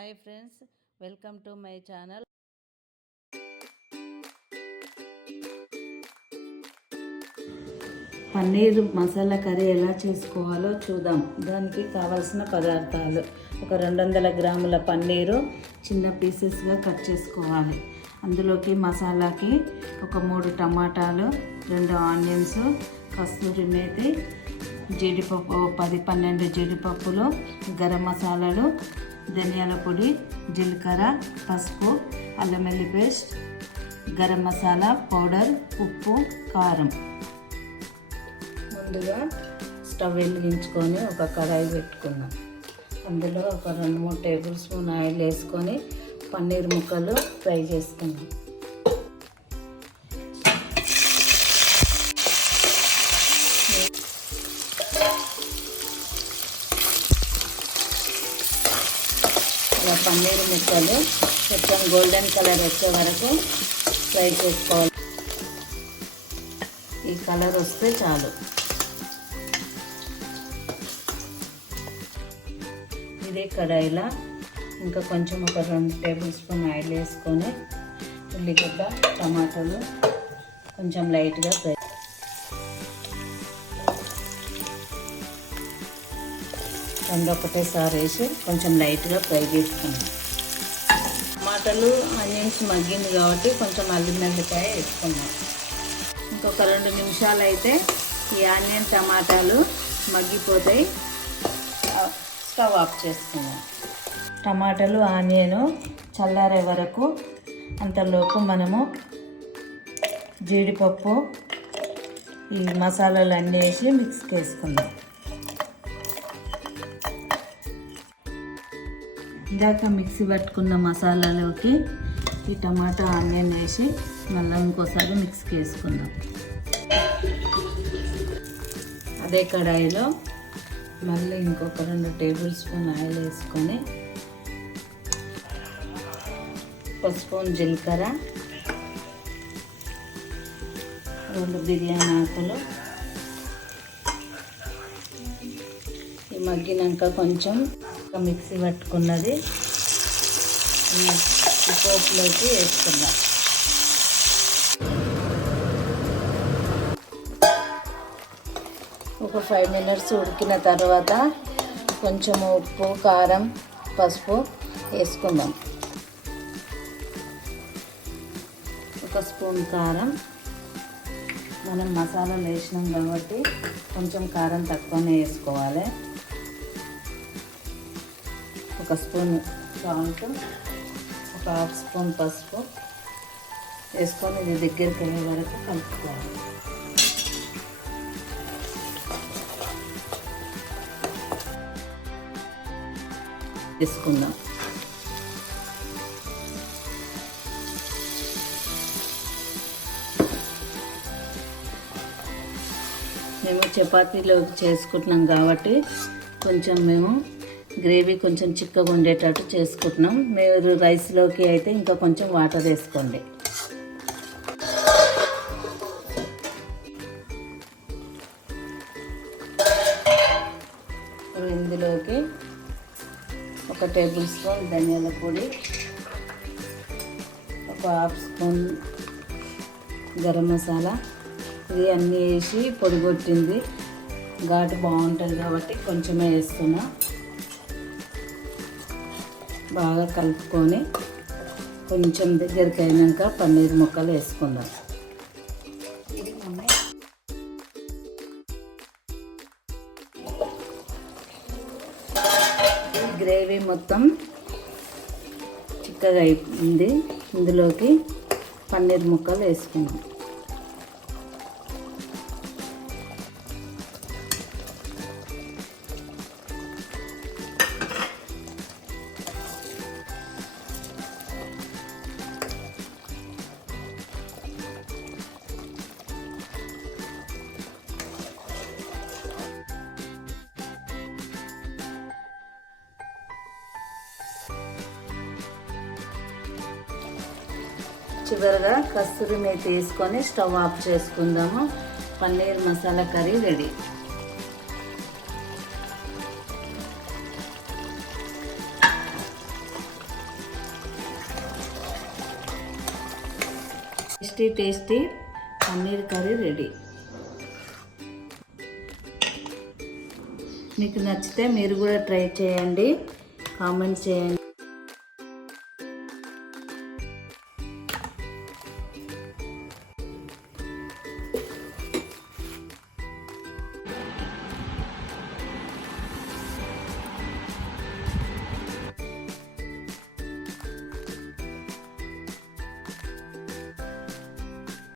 Hi friends, welcome to my channel. Paneer masala curry ఎలా చేసుకోవాలో చూద్దాం. దానికి కావాల్సిన పదార్థాలు: ఒక 200 గ్రాముల పన్నీరు చిన్న పీసెస్గా కట్ చేసుకోవాలి. అందులోకి మసాలాకి ఒక 3 టమాటాలు, 2 ఆనియన్స్, కస్తూరి మేతి, జీడిపప్పు 10-12 జీడిపప్పులు, గరం మసాలాలు, ధనియాల పొడి, జీలకర్ర, పసుపు, అల్లం వెల్లుల్లి పేస్ట్, గరం మసాలా పౌడర్, ఉప్పు, కారం. ముందుగా స్టవ్ వెలిగించుకొని ఒక కడాయి పెట్టుకున్నాం. అందులో ఒక 2-3 టేబుల్ స్పూన్ ఆయిల్ వేసుకొని పన్నీర్ ముక్కలు ఫ్రై చేసుకున్నాం. పన్నీర్ ముక్కలు కొంచెం గోల్డెన్ కలర్ వచ్చే వరకు ఫ్రై చేసుకోవాలి. ఈ కలర్ వస్తే చాలు. ఇదే కడాయిలో ఇంకా కొంచెం ఒక 2 టేబుల్ స్పూన్ ఆయిల్ వేసుకొని ఉల్లిగడ్డ, టమాటాలు కొంచెం లైట్గా ఫ్రై, రెండు ఒకటేసారి వేసి కొంచెం లైట్గా ఫ్రై చేసుకున్నాం. టమాటాలు ఆనియన్స్ మగ్గింది కాబట్టి కొంచెం అల్లం వెల్లిపాయ వేసుకున్నాం. ఇంకొక 2 నిమిషాలు అయితే ఈ ఆనియన్ టమాటాలు మగ్గిపోతాయి. స్టవ్ ఆఫ్ చేసుకున్నాం. టమాటాలు ఆనియన్ చల్లారే వరకు అంతలోపు మనము జీడిపప్పు ఈ మసాలాలు అన్నీ వేసి మిక్స్కి వేసుకుందాం. ఇందాక మిక్సీ పట్టుకున్న మసాలాలోకి ఈ టమాటా ఆనియన్ వేసి మళ్ళీ ఇంకోసారి మిక్స్కి వేసుకుందాం. అదే కడాయిలో మళ్ళీ ఇంకొక 2 టేబుల్ స్పూన్ ఆయిల్ వేసుకొని ఒక స్పూన్ జీలకర్ర, 2 బిర్యానీ ఆకులు, ఈ మగ్గినాక కొంచెం మిక్సీ పట్టుకున్నది ఈ పోపులోకి వేసుకుందాం. ఒక 5 మినిట్స్ ఉడికిన తర్వాత కొంచెం ఉప్పు, కారం, పసుపు వేసుకుందాం. ఒక స్పూన్ కారం, మనం మసాలాలు వేసినాం కాబట్టి కొంచెం కారం తక్కువనే వేసుకోవాలి. ఒక స్పూన్ సాల్ట్, ఒక 1/2 స్పూన్ పసుపు వేసుకొని ఇది దగ్గరికి వెళ్ళే వరకు కలుపుకోవాలి. వేసుకుందాం. మేము చపాతీలో చేసుకుంటున్నాం కాబట్టి కొంచెం మేము గ్రేవీ కొంచెం చిక్కగా ఉండేటట్టు చేసుకుంటున్నాం. మీరు రైస్లోకి అయితే ఇంకా కొంచెం వాటర్ వేసుకోండి. ఇందులోకి ఒక టేబుల్ స్పూన్ ధనియాల పొడి, ఒక 1/2 స్పూన్ గరం మసాలా, ఇది అన్నీ వేసి పొడి కొట్టింది. ఘాటు బాగుంటుంది కాబట్టి కొంచెమే వేస్తున్నా. బాగా కలుపుకొని కొంచెం దగ్గరికి అయినాక పన్నీర్ ముక్కలు వేసుకుందాం. గ్రేవీ మొత్తం చిక్కగా అయిపోయింది. ఇందులోకి పన్నీర్ ముక్కలు వేసుకుందాం. చివరిగా కస్తూరి మేతి వేసుకొని స్టవ్ ఆఫ్ చేసుకుందాము. Paneer masala curry ready. Tasty paneer curry ready. మీకు నచ్చితే మీరు కూడా ట్రై చేయండి, కామెంట్ చేయండి.